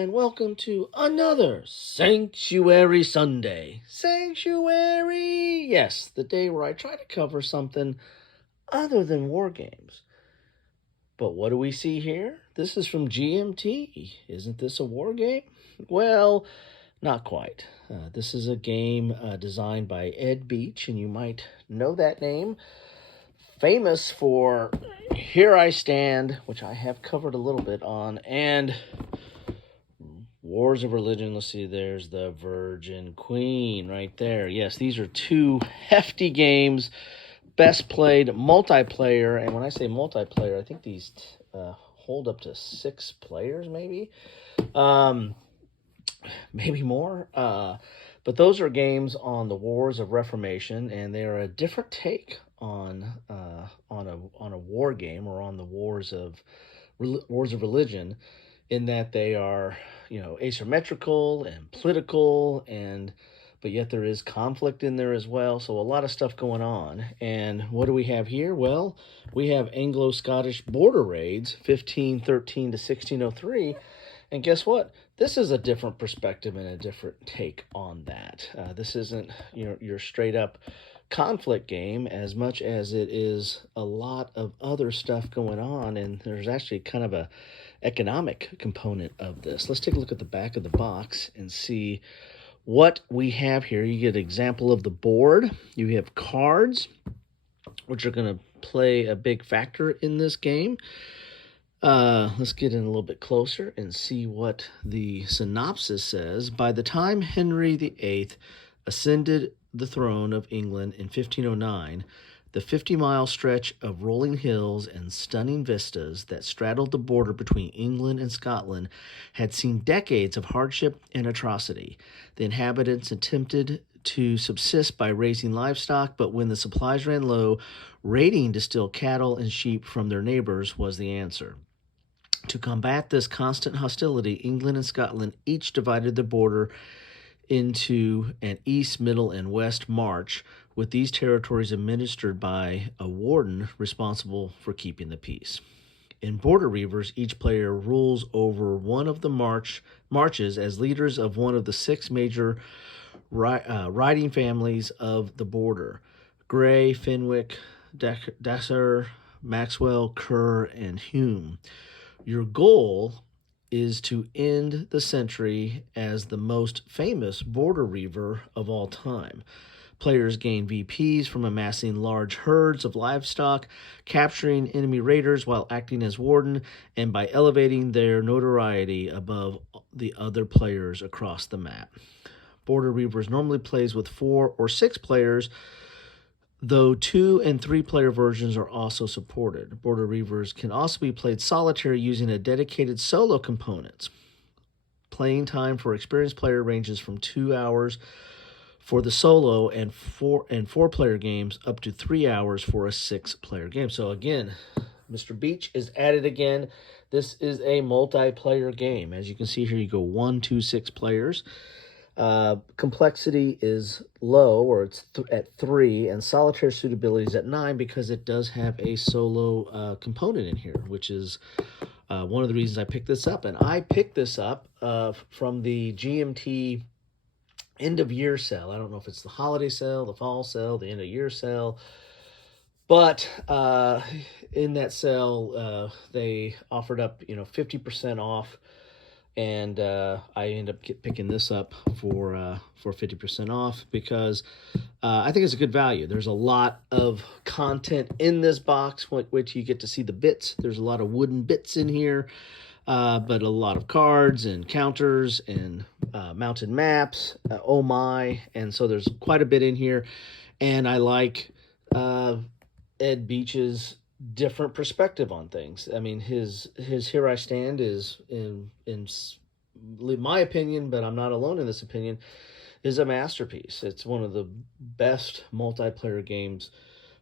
and welcome to another Sanctuary Sunday. Sanctuary! Yes, the day where I try to cover something other than war games. But what do we see here? This is from GMT. Isn't this a war game? Well, not quite. This is a game designed by Ed Beach, and you might know that name. Famous for Here I Stand, which I have covered a little bit on, and Wars of Religion. Let's see, there's the Virgin Queen right there. Yes, these are two hefty games, best played multiplayer. And when I say multiplayer, I think these hold up to 6 players, maybe. Maybe more. But those are games on the Wars of Reformation, and they are a different take on a war game, or on the wars of religion, in that they are, asymmetrical and political, but yet there is conflict in there as well. So a lot of stuff going on. And what do we have here? Well, we have Anglo-Scottish border raids, 1513 to 1603. And guess what? This is a different perspective and a different take on that. This isn't your straight up conflict game as much as it is a lot of other stuff going on, and there's actually kind of a economic component of this. Let's take a look at the back of the box and see what we have here. You get an example of the board. You have cards, which are going to play a big factor in this game. Let's get in a little bit closer and see what the synopsis says. By the time Henry VIII ascended the throne of England in 1509, the 50-mile stretch of rolling hills and stunning vistas that straddled the border between England and Scotland had seen decades of hardship and atrocity. The inhabitants attempted to subsist by raising livestock, but when the supplies ran low, raiding to steal cattle and sheep from their neighbors was the answer. To combat this constant hostility, England and Scotland each divided the border into an east, middle, and west march, with these territories administered by a warden responsible for keeping the peace. In Border Reivers, each player rules over one of the marches as leaders of one of the 6 major riding families of the border: Grey, Fenwick, Dasser, Maxwell, Kerr, and Hume. Your goal is to end the century as the most famous border reiver of all time. Players gain VPs from amassing large herds of livestock, capturing enemy raiders while acting as warden, and by elevating their notoriety above the other players across the map. Border Reivers normally plays with 4 or 6 players, though 2 and 3 player versions are also supported. Border Reivers can also be played solitary using a dedicated solo component. Playing time for experienced player ranges from 2 hours for the solo and 4-player games up to 3 hours for a 6-player game. So again, Mr. Beach is at it again. This is a multiplayer game. As you can see here, you go 1, 2, 6 players. Complexity is low, or it's at 3, and solitaire suitability is at 9, because it does have a solo component in here, which is one of the reasons I picked this up. And I picked this up from the GMT end-of-year sale. I don't know if it's the holiday sale, the fall sale, the end-of-year sale, but in that sale, they offered up 50% off. And I end up picking this up for 50% off, because I think it's a good value. There's a lot of content in this box, which you get to see the bits. There's a lot of wooden bits in here, but a lot of cards and counters and mounted maps. Oh my! And so there's quite a bit in here, and I like Ed Beach's different perspective on things. I mean, his Here I Stand is, in my opinion, but I'm not alone in this opinion, is a masterpiece. It's one of the best multiplayer games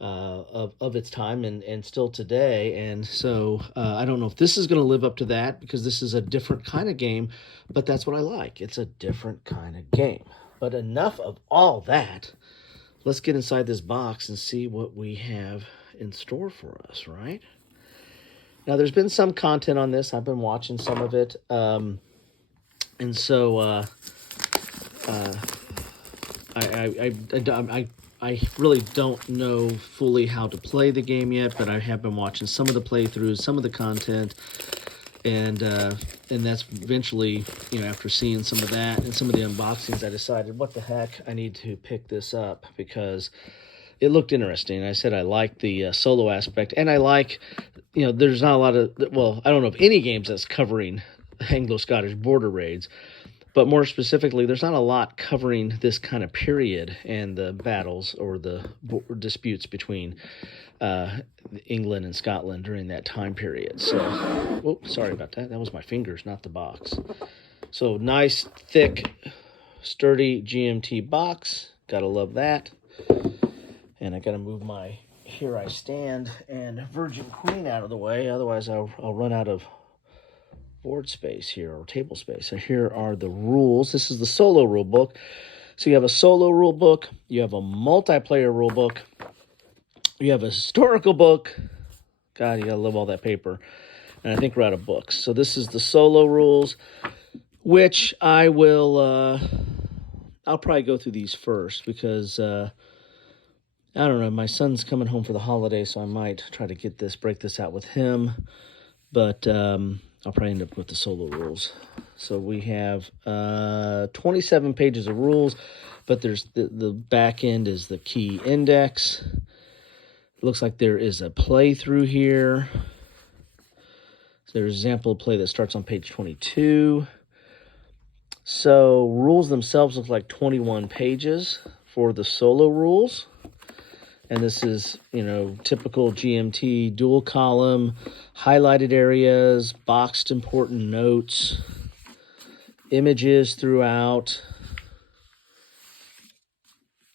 of its time, and still today. And so I don't know if this is going to live up to that, because this is a different kind of game, but that's what I like. It's a different kind of game. But enough of all that. Let's get inside this box and see what we have in store for us, right? Now, there's been some content on this. I've been watching some of it. And so I really don't know fully how to play the game yet, but I have been watching some of the playthroughs, some of the content, and that's eventually, after seeing some of that and some of the unboxings, I decided, what the heck, I need to pick this up because it looked interesting. I said I like the solo aspect, and I like, there's not a lot of, well, I don't know of any games that's covering Anglo-Scottish border raids, but more specifically, there's not a lot covering this kind of period and the battles or the disputes between England and Scotland during that time period. So, sorry about that. That was my fingers, not the box. So, nice, thick, sturdy GMT box. Gotta love that. And I gotta move my Here I Stand and Virgin Queen out of the way. Otherwise, I'll run out of board space here, or table space. So here are the rules. This is the solo rule book. So you have a solo rule book, you have a multiplayer rule book, you have a historical book. God, you gotta love all that paper. And I think we're out of books. So this is the solo rules, which I will, I'll probably go through these first because, I don't know, my son's coming home for the holiday, so I might try to break this out with him. But I'll probably end up with the solo rules. So we have 27 pages of rules, but there's the back end is the key index. It looks like there is a playthrough here. So there's an example of play that starts on page 22. So rules themselves look like 21 pages for the solo rules. And this is, typical GMT, dual column, highlighted areas, boxed important notes, images throughout.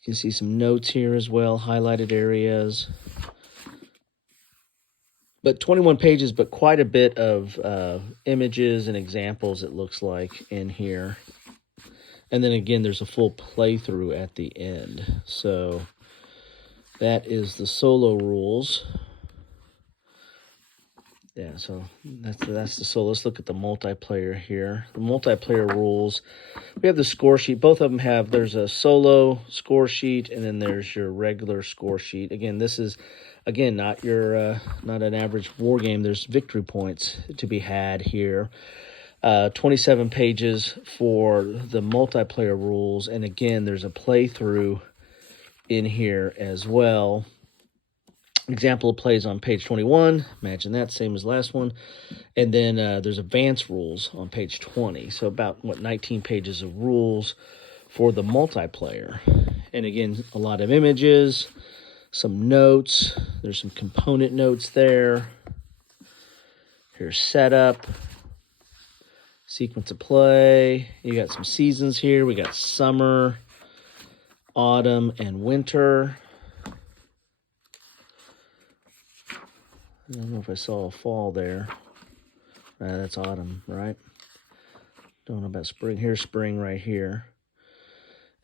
You can see some notes here as well, highlighted areas. But 21 pages, but quite a bit of images and examples, it looks like, in here. And then again, there's a full playthrough at the end. So that is the solo rules. Yeah, so that's the solo. Let's look at the multiplayer here. The multiplayer rules. We have the score sheet. Both of them have, there's a solo score sheet, and then there's your regular score sheet. Again, this is, not your not an average war game. There's victory points to be had here. 27 pages for the multiplayer rules, and again, there's a playthrough in here as well. Example of plays on page 21. Imagine that, same as last one. And then there's advanced rules on page 20. So about, 19 pages of rules for the multiplayer. And again, a lot of images, some notes. There's some component notes there. Here's setup, sequence of play. You got some seasons here. We got summer, autumn, and winter. I don't know if I saw a fall there. That's autumn, right? Don't know about spring. Here's spring right here.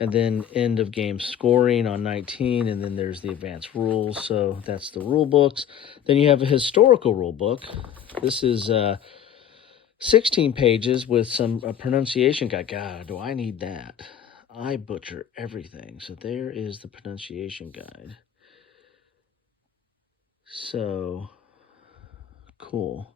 And then end of game scoring on 19, and then there's the advanced rules. So that's the rule books. Then you have a historical rule book. This is 16 pages with some pronunciation guide. God, do I need that? I butcher everything. So there is the pronunciation guide. So cool.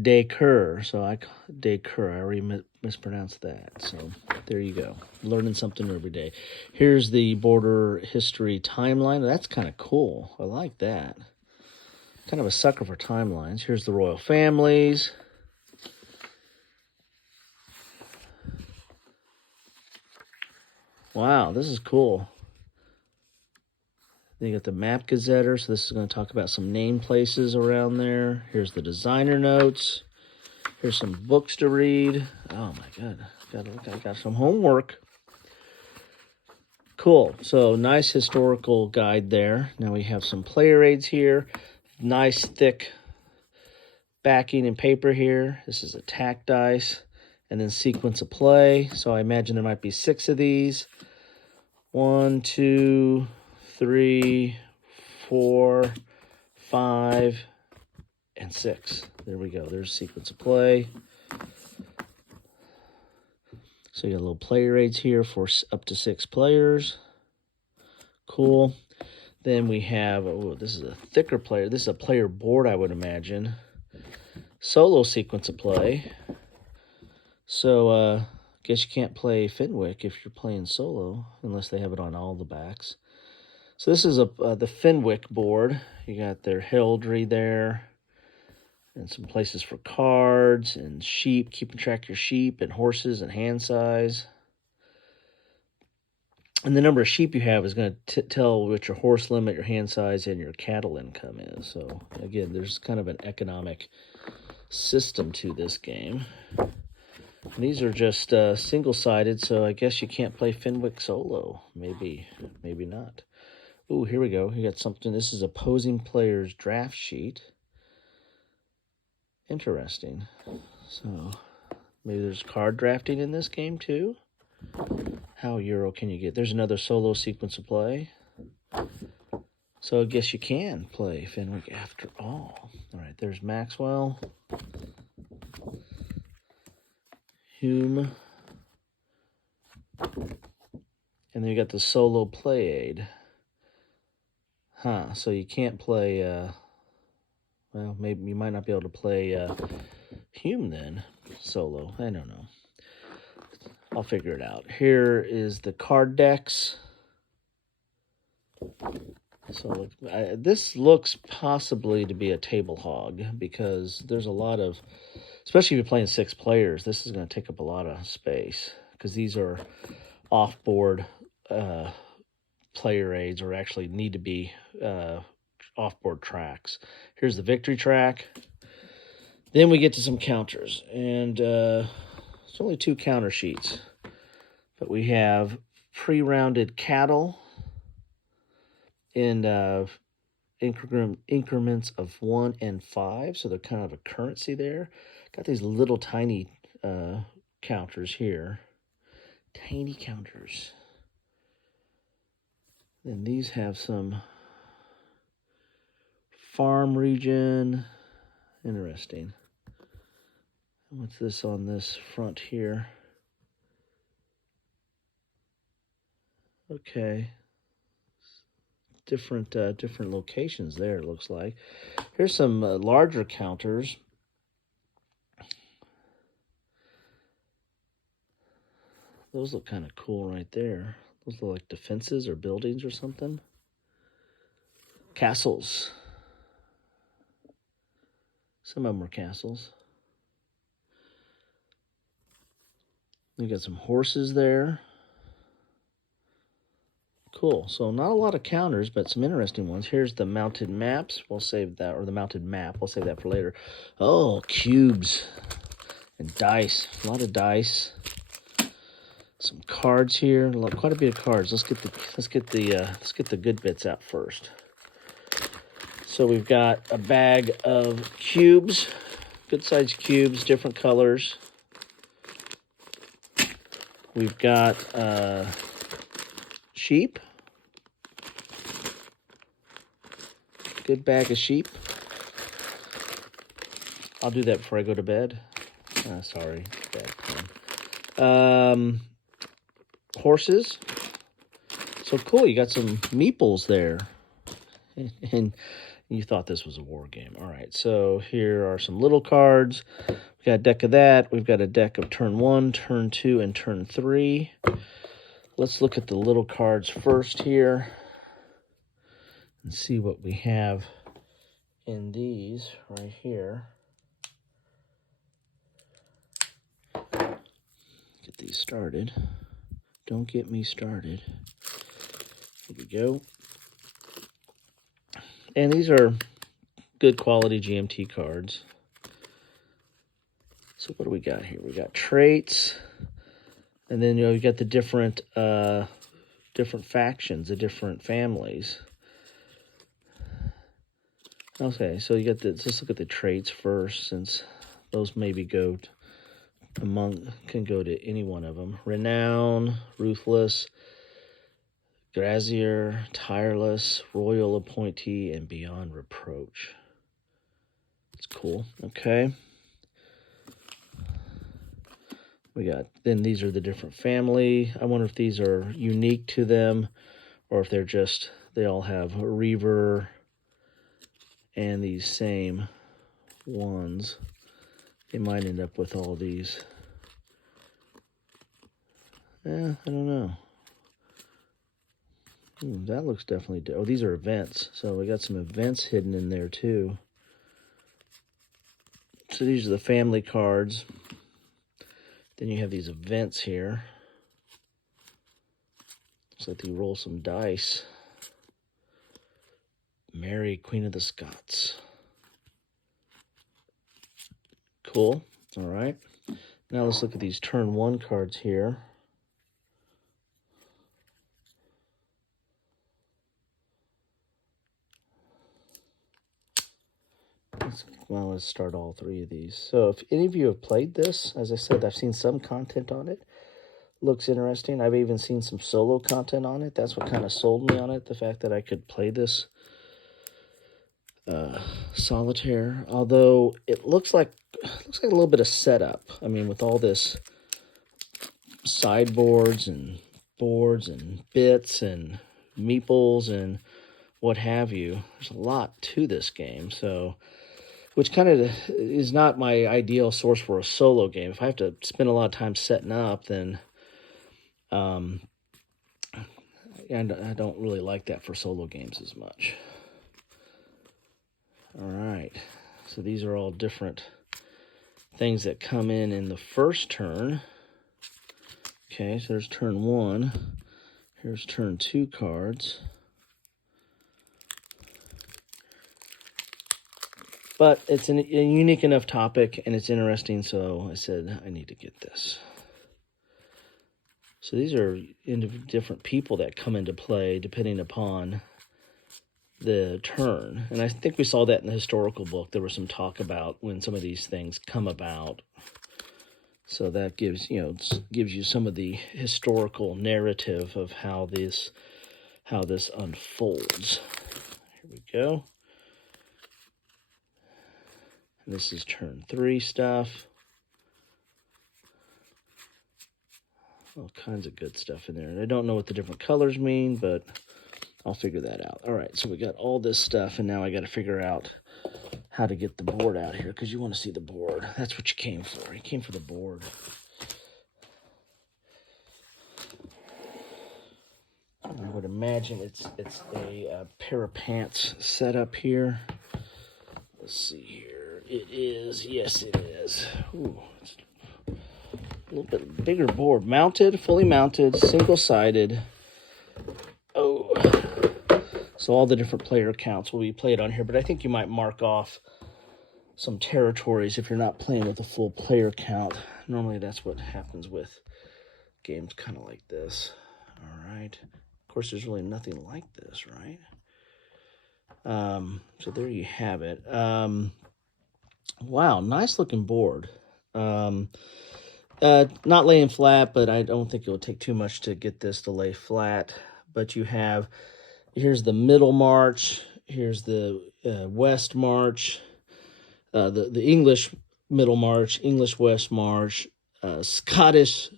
Decur. So Decur. I already mispronounced that. So there you go. Learning something every day. Here's the border history timeline. That's kind of cool. I like that. Kind of a sucker for timelines. Here's the royal families. Wow, this is cool. Then you got the map gazetter, so this is going to talk about some name places around there. Here's the designer notes. Here's some books to read. Oh my god, I got some homework. Cool, so nice historical guide there. Now we have some player aids here. Nice thick backing and paper here. This is attack dice. And then sequence of play. So I imagine there might be 6 of these. 1, 2, 3, 4, 5, and 6. There we go. There's sequence of play. So you got little player aids here for up to 6 players. Cool. Then we have, oh, this is a thicker player. This is a player board, I would imagine. Solo sequence of play. So, guess you can't play Fenwick if you're playing solo, unless they have it on all the backs. So this is the Fenwick board. You got their heraldry there, and some places for cards, and sheep, keeping track of your sheep, and horses, and hand size. And the number of sheep you have is going to tell what your horse limit, your hand size, and your cattle income is. So, again, there's kind of an economic system to this game. And these are just single-sided, so I guess you can't play Fenwick solo. Maybe not. Ooh, here we go. You got something. This is opposing player's draft sheet. Interesting. So, maybe there's card drafting in this game, too. How Euro can you get? There's another solo sequence of play. So I guess you can play Fenwick after all. All right, there's Maxwell. Hume. And then you got the solo play aid. So you can't play, well, maybe you might not be able to play Hume then, solo. I don't know. I'll figure it out. Here is the card decks. So this looks possibly to be a table hog, because there's a lot of, especially if you're playing 6 players, this is going to take up a lot of space, because these are off-board player aids, or actually need to be off-board tracks. Here's the victory track. Then we get to some counters, and it's only 2 counter sheets, but we have pre-rounded cattle in increments of 1 and 5, so they're kind of a currency there. Got these little tiny counters here, tiny counters. Then these have some farm region. Interesting. What's this on this front here? Okay. Different locations there, it looks like. Here's some larger counters. Those look kind of cool right there. Those look like defenses or buildings or something. Castles. Some of them are castles. You got some horses there. Cool. So not a lot of counters, but some interesting ones. Here's the mounted maps. We'll save that, or the mounted map. We'll save that for later. Oh, cubes and dice. A lot of dice. Some cards here. Quite a bit of cards. Let's get the good bits out first. So we've got a bag of cubes, good-sized cubes, different colors. We've got sheep. Good bag of sheep. I'll do that before I go to bed. Sorry, bad pun. Horses. So cool, you got some meeples there. And you thought this was a war game. All right, so here are some little cards. We got a deck of that. We've got a deck of turn 1, turn 2, and turn 3. Let's look at the little cards first here and see what we have in these right here. Get these started. Don't get me started. Here we go. And these are good quality GMT cards. So what do we got here? We got traits, and then you got the different factions, the different families. Okay, so you got the. Let's look at the traits first, since those maybe can go to any one of them. Renown, ruthless, grazier, tireless, royal appointee, and beyond reproach. It's cool. Okay. We got, then these are the different family. I wonder if these are unique to them or if they're just, they all have a Reaver and these same ones. They might end up with all these. I don't know. That looks definitely, oh, these are events. So we got some events hidden in there too. So these are the family cards. Then you have these events here. Looks like you roll some dice. Mary, Queen of the Scots. Cool. All right. Now let's look at these turn 1 cards here. Let's start all 3 of these. So if any of you have played this, as I said, I've seen some content on it. Looks interesting. I've even seen some solo content on it. That's what kind of sold me on it, the fact that I could play this solitaire. Although it looks like a little bit of setup. I mean, with all this sideboards and boards and bits and meeples and what have you, there's a lot to this game. So, which kind of is not my ideal source for a solo game. If I have to spend a lot of time setting up, then and I don't really like that for solo games as much. All right, so these are all different things that come in the first turn. Okay, so there's turn 1. Here's turn 2 cards. But it's a unique enough topic, and it's interesting, so I said I need to get this. So these are different people that come into play depending upon the turn. And I think we saw that in the historical book. There was some talk about when some of these things come about. So that gives you some of the historical narrative of how this unfolds. Here we go. And this is turn 3 stuff. All kinds of good stuff in there. And I don't know what the different colors mean, but I'll figure that out. All right, so we got all this stuff, and now I got to figure out how to get the board out here, because you want to see the board. That's what you came for. You came for the board. I would imagine it's a pair of pants set up here. Let's see here. It is. Yes, it is. Ooh, it's a little bit bigger board. Mounted, fully mounted, single-sided. Oh. So all the different player counts will be played on here, but I think you might mark off some territories if you're not playing with a full player count. Normally that's what happens with games kind of like this. All right. Of course, there's really nothing like this, right? So there you have it. Wow, nice looking board. Not laying flat, but I don't think it will take too much to get this to lay flat. But you have, here's the middle march, here's the west march, the English middle march, English west march, Scottish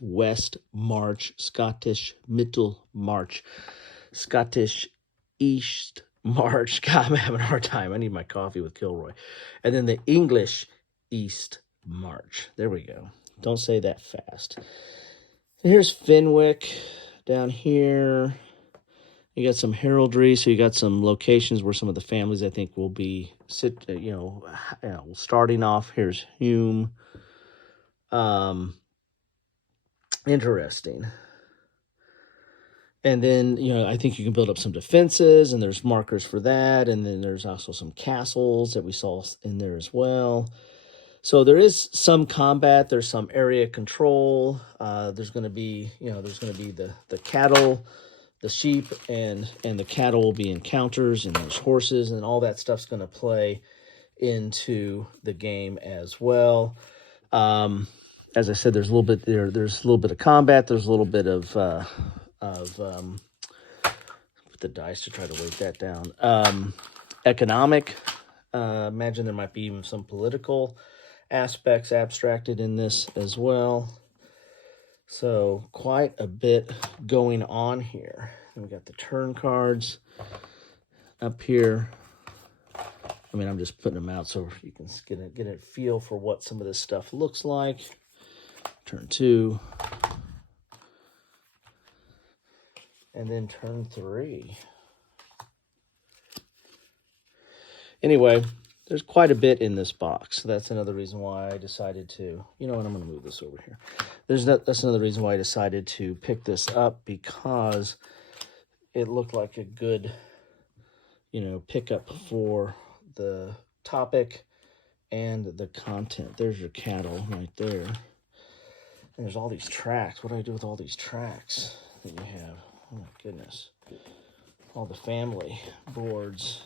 west march, Scottish middle march, Scottish east march. God, I'm having a hard time. I need my coffee with Kilroy. And then the English east march. There we go. Don't say that fast. And here's Fenwick down here. You got some heraldry, so you got some locations where some of the families I think will be starting off. Here's Hume. Interesting. And then, I think you can build up some defenses, and there's markers for that. And then there's also some castles that we saw in there as well. So there is some combat. There's some area control. There's going to be, the cattle, the sheep, and the cattle will be encounters, and there's horses, and all that stuff's going to play into the game as well. As I said, there's a little bit there. There's a little bit of combat. There's a little bit of put the dice to try to weight that down. Economic. Imagine there might be even some political aspects abstracted in this as well. So quite a bit going on here. And we got the turn cards up here. I mean, I'm just putting them out so you can get a feel for what some of this stuff looks like. Turn 2. And then turn 3. Anyway, there's quite a bit in this box. That's another reason why I decided to, you know what, I'm going to move this over here. That's another reason why I decided to pick this up, because it looked like a good, pickup for the topic and the content. There's your cattle right there. And there's all these tracks. What do I do with all these tracks that you have? Oh my goodness. All the family boards.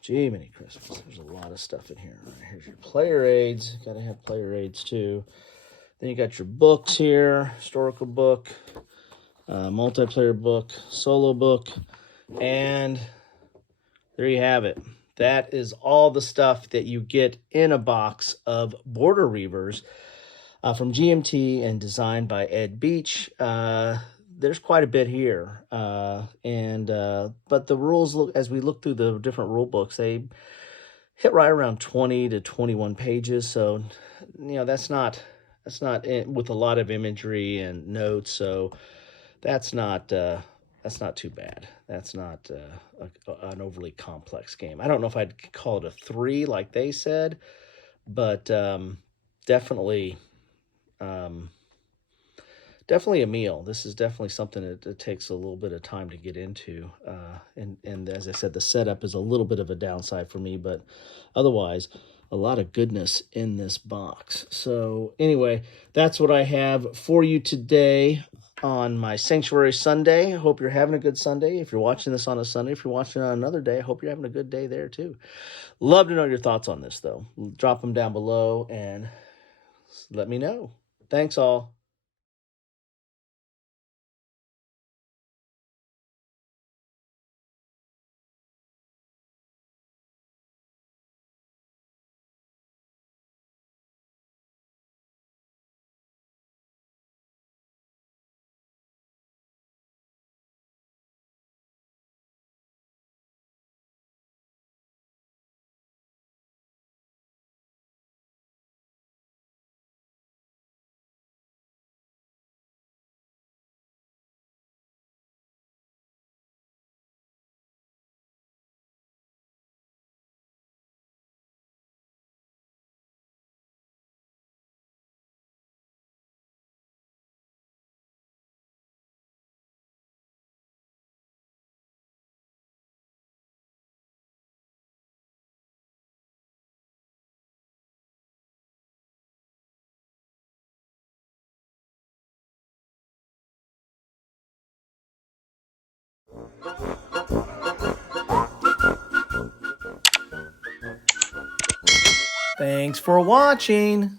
Gee, many Christmas. There's a lot of stuff in here. All right, here's your player aids. Got to have player aids too. Then you got your books here. Historical book, multiplayer book, solo book, and there you have it. That is all the stuff that you get in a box of Border Reivers from GMT and designed by Ed Beach. There's quite a bit here, but the rules, as we look through the different rule books, they hit right around 20 to 21 pages. So, that's not with a lot of imagery and notes. So that's not too bad. That's not an overly complex game. I don't know if I'd call it a 3 like they said, but definitely a meal. This is definitely something that takes a little bit of time to get into. And as I said, the setup is a little bit of a downside for me, but otherwise, a lot of goodness in this box. So anyway, that's what I have for you today on my Sanctuary Sunday. I hope you're having a good Sunday. If you're watching this on a Sunday, if you're watching on another day, I hope you're having a good day there too. Love to know your thoughts on this, though. Drop them down below and let me know. Thanks, all. Thanks for watching.